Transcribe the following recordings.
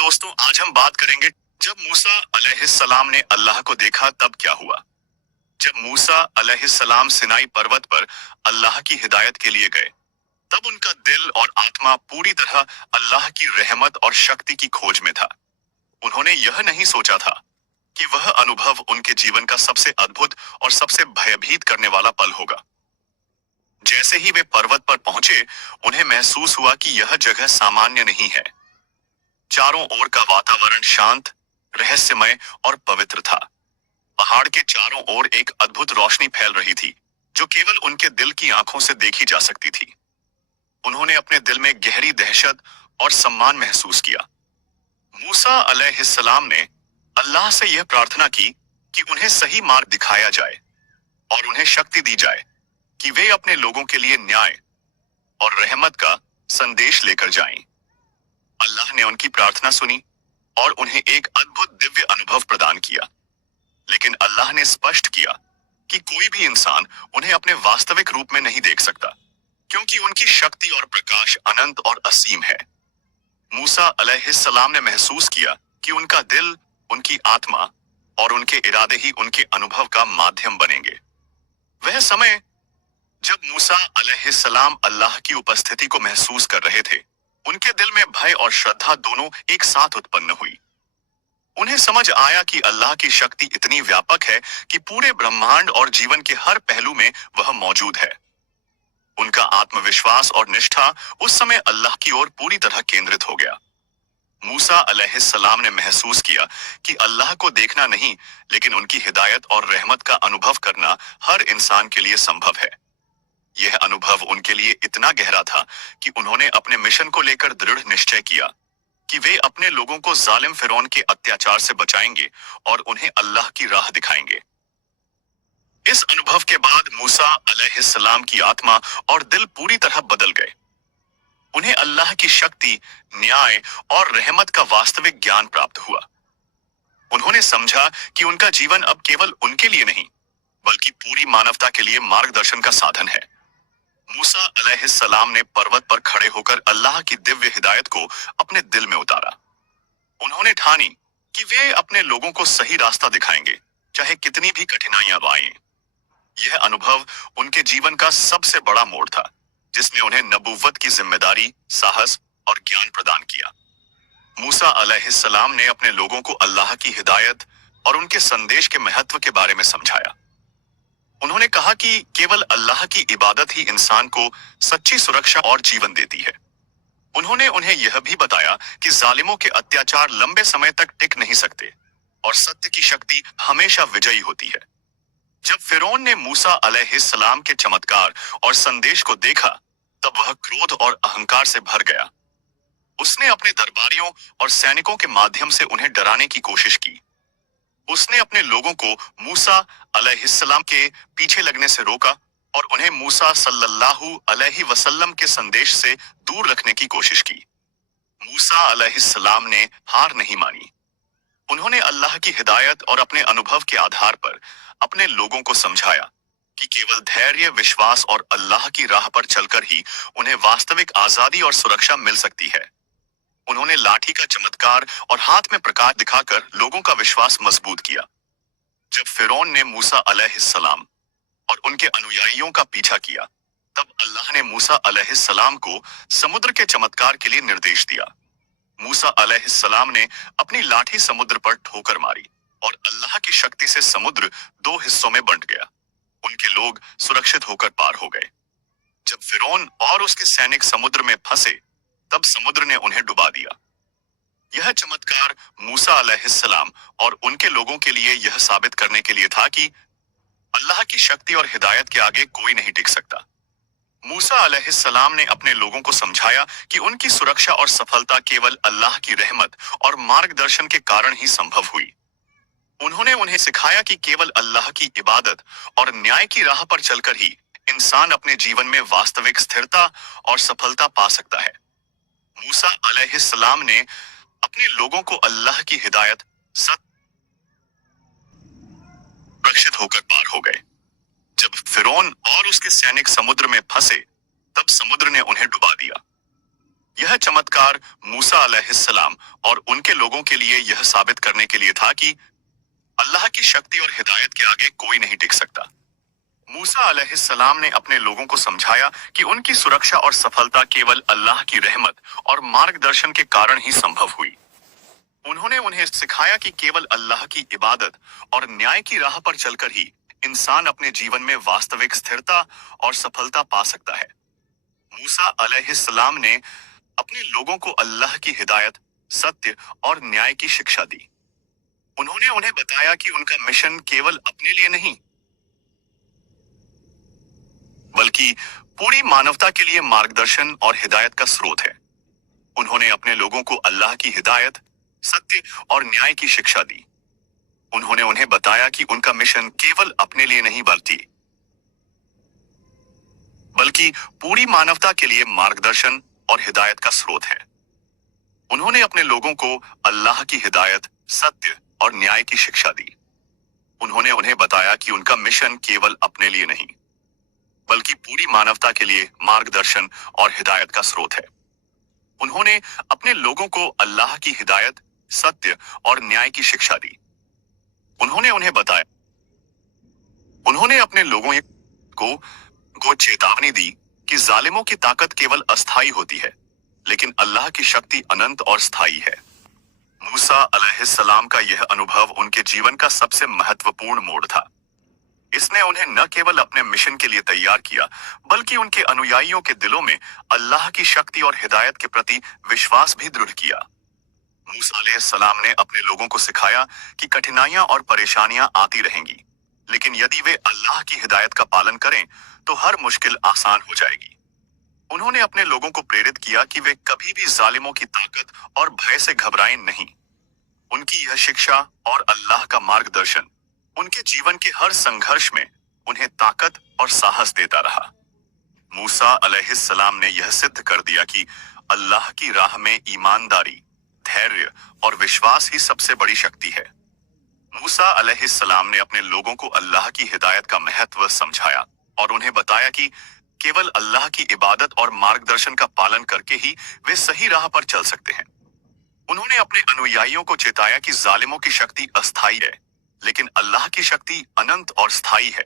दोस्तों, आज हम बात करेंगे जब मूसा अलैहिस्सलाम ने अल्लाह को देखा तब क्या हुआ। जब मूसा अलैहिस्सलाम सिनाई पर्वत पर अल्लाह की हिदायत के लिए गए, तब उनका दिल और आत्मा पूरी तरह अल्लाह की रहमत और शक्ति की खोज में था। उन्होंने यह नहीं सोचा था कि वह अनुभव उनके जीवन का सबसे अद्भुत और सबसे भयभीत करने वाला पल होगा। जैसे ही वे पर्वत पर पहुंचे, उन्हें महसूस हुआ कि यह जगह सामान्य नहीं है। चारों ओर का वातावरण शांत, रहस्यमय और पवित्र था। पहाड़ के चारों ओर एक अद्भुत रोशनी फैल रही थी, जो केवल उनके दिल की आंखों से देखी जा सकती थी। उन्होंने अपने दिल में गहरी दहशत और सम्मान महसूस किया। मूसा अलैहिस्सलाम ने अल्लाह से यह प्रार्थना की कि उन्हें सही मार्ग दिखाया जाए और उन्हें शक्ति दी जाए कि वे अपने लोगों के लिए न्याय और रहमत का संदेश लेकर जाएं। अल्लाह ने उनकी प्रार्थना सुनी और उन्हें एक अद्भुत दिव्य अनुभव प्रदान किया। लेकिन अल्लाह ने स्पष्ट किया कि कोई भी इंसान उन्हें अपने वास्तविक रूप में नहीं देख सकता, क्योंकि उनकी शक्ति और प्रकाश अनंत और असीम है। मूसा अलैहिस्सलाम ने महसूस किया कि उनका दिल, उनकी आत्मा और उनके इरादे ही उनके अनुभव का माध्यम बनेंगे। वह समय जब मूसा अलैहिस्सलाम अल्लाह की उपस्थिति को महसूस कर रहे थे, उनके दिल में भय और श्रद्धा दोनों एक साथ उत्पन्न हुई। उन्हें समझ आया कि अल्लाह की शक्ति इतनी व्यापक है कि पूरे ब्रह्मांड और जीवन के हर पहलू में वह मौजूद है। उनका आत्मविश्वास और निष्ठा उस समय अल्लाह की ओर पूरी तरह केंद्रित हो गया। मूसा अलैहिस्सलाम ने महसूस किया कि अल्लाह को देखना नहीं, लेकिन उनकी हिदायत और रहमत का अनुभव करना हर इंसान के लिए संभव है। यह अनुभव उनके लिए इतना गहरा था कि उन्होंने अपने मिशन को लेकर दृढ़ निश्चय किया कि वे अपने लोगों को जालिम फिरौन के अत्याचार से बचाएंगे और उन्हें अल्लाह की राह दिखाएंगे। इस अनुभव के बाद मूसा अलैहिस्सलाम की आत्मा और दिल पूरी तरह बदल गए। उन्हें अल्लाह की शक्ति, न्याय और रहमत का वास्तविक ज्ञान प्राप्त हुआ। उन्होंने समझा कि उनका जीवन अब केवल उनके लिए नहीं, बल्कि पूरी मानवता के लिए मार्गदर्शन का साधन है। मूसा अलैहिस्सलाम ने पर्वत पर खड़े होकर अल्लाह की दिव्य हिदायत को अपने दिल में उतारा। उन्होंने ठानी कि वे अपने लोगों को सही रास्ता दिखाएंगे, चाहे कितनी भी कठिनाइयां आएं। यह अनुभव उनके जीवन का सबसे बड़ा मोड़ था, जिसने उन्हें नबूवत की जिम्मेदारी, साहस और ज्ञान प्रदान किया। मूसा अलैहिस्सलाम ने अपने लोगों को अल्लाह की हिदायत और उनके संदेश के महत्व के बारे में समझाया। उन्होंने कहा कि केवल अल्लाह की इबादत ही इंसान को सच्ची सुरक्षा और जीवन देती है। उन्होंने उन्हें यह भी बताया कि जालिमों के अत्याचार लंबे समय तक टिक नहीं सकते और सत्य की शक्ति हमेशा विजयी होती है। जब फिरौन ने मूसा अलैहिस्सलाम के चमत्कार और संदेश को देखा, तब वह क्रोध और अहंकार से भर गया। उसने अपने दरबारियों और सैनिकों के माध्यम से उन्हें डराने की कोशिश की। उसने अपने लोगों को मूसा अलैहिस्सलाम के पीछे लगने से रोका और उन्हें मूसा सल्लल्लाहु अलैहि वसल्लम के संदेश से दूर रखने की कोशिश की। मूसा अलैहिस्सलाम ने हार नहीं मानी। उन्होंने अल्लाह की हिदायत और अपने अनुभव के आधार पर अपने लोगों को समझाया कि केवल धैर्य, विश्वास और अल्लाह की राह पर चलकर ही उन्हें वास्तविक आजादी और सुरक्षा मिल सकती है। उन्होंने लाठी का चमत्कार और हाथ में प्रकाश दिखाकर लोगों का विश्वास मजबूत किया। जब फिरौन ने मूसा अलैहिस्सलाम और उनके अनुयायियों का पीछा किया, तब अल्लाह ने मूसा अलैहिस्सलाम को समुद्र के चमत्कार के लिए निर्देश दिया। मूसा अलैहिस्सलाम ने अपनी लाठी समुद्र पर ठोकर मारी और अल्लाह की शक्ति से समुद्र दो हिस्सों में बंट गया। उनके लोग सुरक्षित होकर पार हो गए। जब फिरौन और उसके सैनिक समुद्र में फंसे, तब समुद्र ने उन्हें डुबा दिया। यह चमत्कार मूसा अलैहिस्सलाम और उनके लोगों के लिए यह साबित करने के लिए था कि अल्लाह की शक्ति और हिदायत के आगे कोई नहीं टिक सकता। मूसा अलैहिस्सलाम ने अपने लोगों को समझाया कि उनकी सुरक्षा और सफलता केवल अल्लाह की रहमत और मार्गदर्शन के कारण ही संभव हुई। उन्होंने उन्हें सिखाया कि केवल अल्लाह की इबादत और न्याय की राह पर चलकर ही इंसान अपने जीवन में वास्तविक स्थिरता और सफलता पा सकता है। मूसा अलैहिस्सलाम ने अपने लोगों को अल्लाह की हिदायत सत्य सुरक्षित होकर पार हो गए। जब फिरौन और उसके सैनिक समुद्र में फंसे, तब समुद्र ने उन्हें डुबा दिया। यह चमत्कार मूसा अलैहिस्सलाम और उनके लोगों के लिए यह साबित करने के लिए था कि अल्लाह की शक्ति और हिदायत के आगे कोई नहीं टिक सकता। मूसा अलैहिस्सलाम ने अपने लोगों को समझाया कि उनकी सुरक्षा और सफलता केवल अल्लाह की रहमत और मार्गदर्शन के कारण ही संभव हुई। उन्होंने उन्हें सिखाया कि केवल अल्लाह की इबादत और न्याय की राह पर चलकर ही इंसान अपने जीवन में वास्तविक स्थिरता और सफलता पा सकता है। मूसा अलैहिस्सलाम ने अपने लोगों को अल्लाह की हिदायत, सत्य और न्याय की शिक्षा दी। उन्होंने उन्हें बताया कि उनका मिशन केवल अपने लिए नहीं, बल्कि पूरी मानवता के लिए मार्गदर्शन और हिदायत का स्रोत है। उन्होंने अपने लोगों को अल्लाह की हिदायत, सत्य और न्याय की शिक्षा दी। उन्होंने उन्हें बताया कि उनका मिशन केवल अपने लिए नहीं बल्कि पूरी मानवता के लिए मार्गदर्शन और हिदायत का स्रोत है। उन्होंने अपने लोगों को अल्लाह की हिदायत, सत्य और न्याय की शिक्षा दी। उन्होंने उन्हें बताया कि उनका मिशन केवल अपने लिए नहीं, बल्कि पूरी मानवता के लिए मार्गदर्शन और हिदायत का स्रोत है। उन्होंने अपने लोगों को अल्लाह की हिदायत, सत्य और न्याय की शिक्षा दी। उन्होंने उन्हें बताया, उन्होंने अपने लोगों को चेतावनी दी कि जालिमों की ताकत केवल अस्थायी होती है, लेकिन अल्लाह की शक्ति अनंत और स्थायी है। मूसा अलैहिस्सलाम का यह अनुभव उनके जीवन का सबसे महत्वपूर्ण मोड़ था। इसने उन्हें न केवल अपने मिशन के लिए तैयार किया, बल्कि उनके अनुयायियों के दिलों में अल्लाह की शक्ति और हिदायत के प्रति विश्वास भी दृढ़ किया। मूसा अलैहिस्सलाम ने अपने लोगों को सिखाया कि कठिनाइयां और परेशानियां आती रहेंगी, लेकिन यदि वे अल्लाह की हिदायत का पालन करें तो हर मुश्किल आसान हो जाएगी। उन्होंने अपने लोगों को प्रेरित किया कि वे कभी भी जालिमों की ताकत और भय से घबराएं नहीं। उनकी यह शिक्षा और अल्लाह का मार्गदर्शन उनके जीवन के हर संघर्ष में उन्हें ताकत और साहस देता रहा। मूसा अलैहिस्सलाम ने यह सिद्ध कर दिया कि अल्लाह की राह में ईमानदारी, धैर्य और विश्वास ही सबसे बड़ी शक्ति है। मूसा अलैहिस्सलाम ने अपने लोगों को अल्लाह की हिदायत का महत्व समझाया और उन्हें बताया कि केवल अल्लाह की इबादत और मार्गदर्शन का पालन करके ही वे सही राह पर चल सकते हैं। उन्होंने अपने अनुयायियों को चेताया कि जालिमों की शक्ति अस्थायी है, लेकिन अल्लाह की शक्ति अनंत और स्थायी है।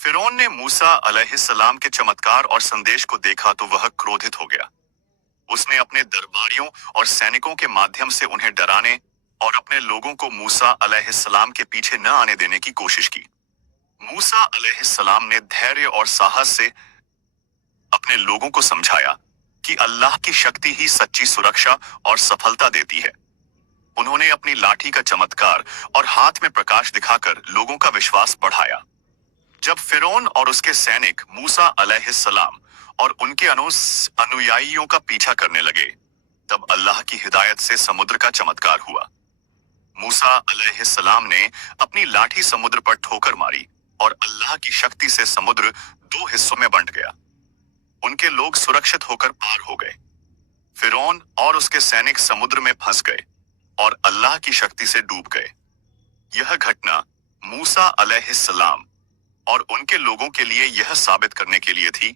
फिरौन ने मूसा अलैहिस्सलाम के चमत्कार और संदेश को देखा तो वह क्रोधित हो गया। उसने अपने दरबारियों और सैनिकों के माध्यम से उन्हें डराने और अपने लोगों को मूसा अलैहिस्सलाम के पीछे न आने देने की कोशिश की। मूसा अलैहिस्सलाम ने धैर्य और साहस से अपने लोगों को समझाया कि अल्लाह की शक्ति ही सच्ची सुरक्षा और सफलता देती है। उन्होंने अपनी लाठी का चमत्कार और हाथ में प्रकाश दिखाकर लोगों का विश्वास बढ़ाया। जब फिरौन और उसके सैनिक मूसा अलैहिस्सलाम और उनके अनुयायियों का पीछा करने लगे, तब अल्लाह की हिदायत से समुद्र का चमत्कार हुआ। मूसा अलैहिस्सलाम ने अपनी लाठी समुद्र पर ठोकर मारी और अल्लाह की शक्ति से समुद्र दो हिस्सों में बंट गया। उनके लोग सुरक्षित होकर पार हो गए। फिरौन और उसके सैनिक समुद्र में फंस गए और अल्लाह की शक्ति से डूब गए। यह घटना मूसा अलैहिस्सलाम और उनके लोगों के लिए यह साबित करने के लिए थी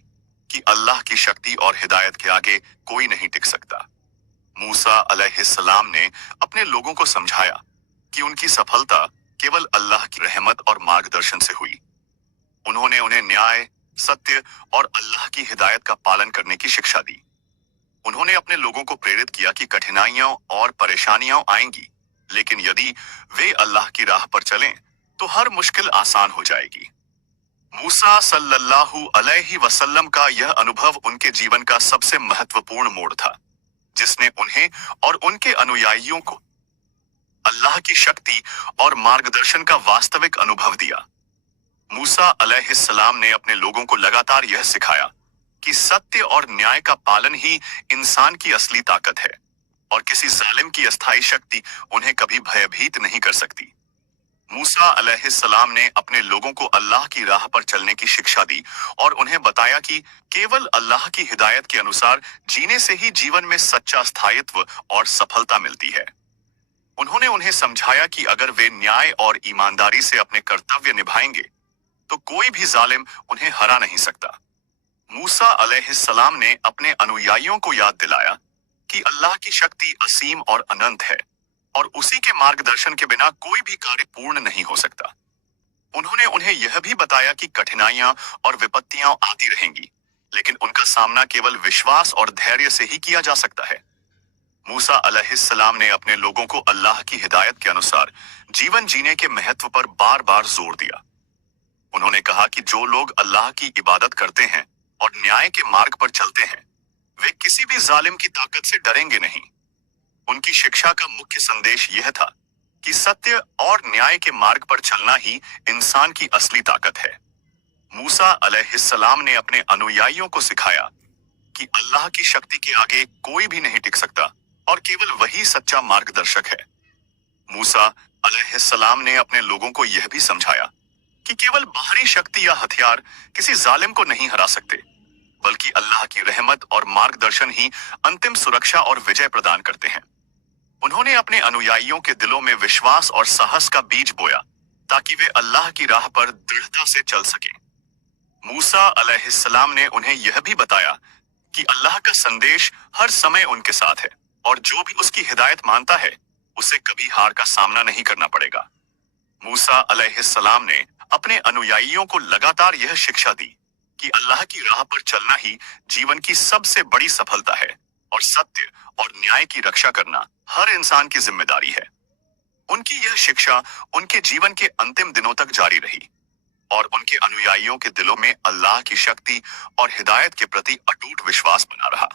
कि अल्लाह की शक्ति और हिदायत के आगे कोई नहीं टिक सकता। मूसा अलैहिस्सलाम ने अपने लोगों को समझाया कि उनकी सफलता केवल अल्लाह की रहमत और मार्गदर्शन से हुई। उन्होंने उन्हें न्याय, सत्य और अल्लाह की हिदायत का पालन करने की शिक्षा दी। उन्होंने अपने लोगों को प्रेरित किया कि कठिनाइयां और परेशानियां आएंगी, लेकिन यदि वे अल्लाह की राह पर चलें तो हर मुश्किल आसान हो जाएगी। मूसा सल्लल्लाहु अलैहि वसल्लम का यह अनुभव उनके जीवन का सबसे महत्वपूर्ण मोड़ था, जिसने उन्हें और उनके अनुयायियों को अल्लाह की शक्ति और मार्गदर्शन का वास्तविक अनुभव दिया। मूसा अलैहिस्सलाम ने अपने लोगों को लगातार यह सिखाया कि सत्य और न्याय का पालन ही इंसान की असली ताकत है और किसी जालिम की अस्थायी शक्ति उन्हें कभी भयभीत नहीं कर सकती। मूसा अलैहिस्सलाम ने अपने लोगों को अल्लाह की राह पर चलने की शिक्षा दी और उन्हें बताया कि केवल अल्लाह की हिदायत के अनुसार जीने से ही जीवन में सच्चा स्थायित्व और सफलता मिलती है। उन्होंने उन्हें समझाया कि अगर वे न्याय और ईमानदारी से अपने कर्तव्य निभाएंगे तो कोई भी जालिम उन्हें हरा नहीं सकता। मूसा अलैहिस्सलाम ने अपने अनुयायियों को याद दिलाया कि अल्लाह की शक्ति असीम और अनंत है और उसी के मार्गदर्शन के बिना कोई भी कार्य पूर्ण नहीं हो सकता। उन्होंने उन्हें यह भी बताया कि कठिनाइयां और विपत्तियां आती रहेंगी, लेकिन उनका सामना केवल विश्वास और धैर्य से ही किया जा सकता है। मूसा अलैहिस्सलाम ने अपने लोगों को अल्लाह की हिदायत के अनुसार जीवन जीने के महत्व पर बार बार जोर दिया। उन्होंने कहा कि जो लोग अल्लाह की इबादत करते हैं और न्याय के मार्ग पर चलते हैं, वे किसी भी जालिम की ताकत से डरेंगे नहीं। उनकी शिक्षा का मुख्य संदेश यह था कि सत्य और न्याय के मार्ग पर चलना ही इंसान की असली ताकत है। मूसा अलैहिस्सलाम ने अपने अनुयायियों को सिखाया कि अल्लाह की शक्ति के आगे कोई भी नहीं टिक सकता और केवल वही सच्चा मार्गदर्शक है। मूसा अलैहिस्सलाम ने अपने लोगों को यह भी समझाया कि केवल बाहरी शक्ति या हथियार किसी जालिम को नहीं हरा सकते, बल्कि अल्लाह की रहमत और मार्गदर्शन ही अंतिम सुरक्षा और विजय प्रदान करते हैं। उन्होंने अपने अनुयायियों के दिलों में विश्वास और साहस का बीज बोया ताकि वे अल्लाह की राह पर दृढ़ता से चल सकें। मूसा अलैहिस्सलाम ने उन्हें यह भी बताया कि अल्लाह का संदेश हर समय उनके साथ है और जो भी उसकी हिदायत मानता है, उसे कभी हार का सामना नहीं करना पड़ेगा। मूसा अलैहिस्सलाम ने अपने अनुयायियों को लगातार यह शिक्षा दी कि अल्लाह की राह पर चलना ही जीवन की सबसे बड़ी सफलता है और सत्य और न्याय की रक्षा करना हर इंसान की जिम्मेदारी है। उनकी यह शिक्षा उनके जीवन के अंतिम दिनों तक जारी रही और उनके अनुयायियों के दिलों में अल्लाह की शक्ति और हिदायत के प्रति अटूट विश्वास बना रहा।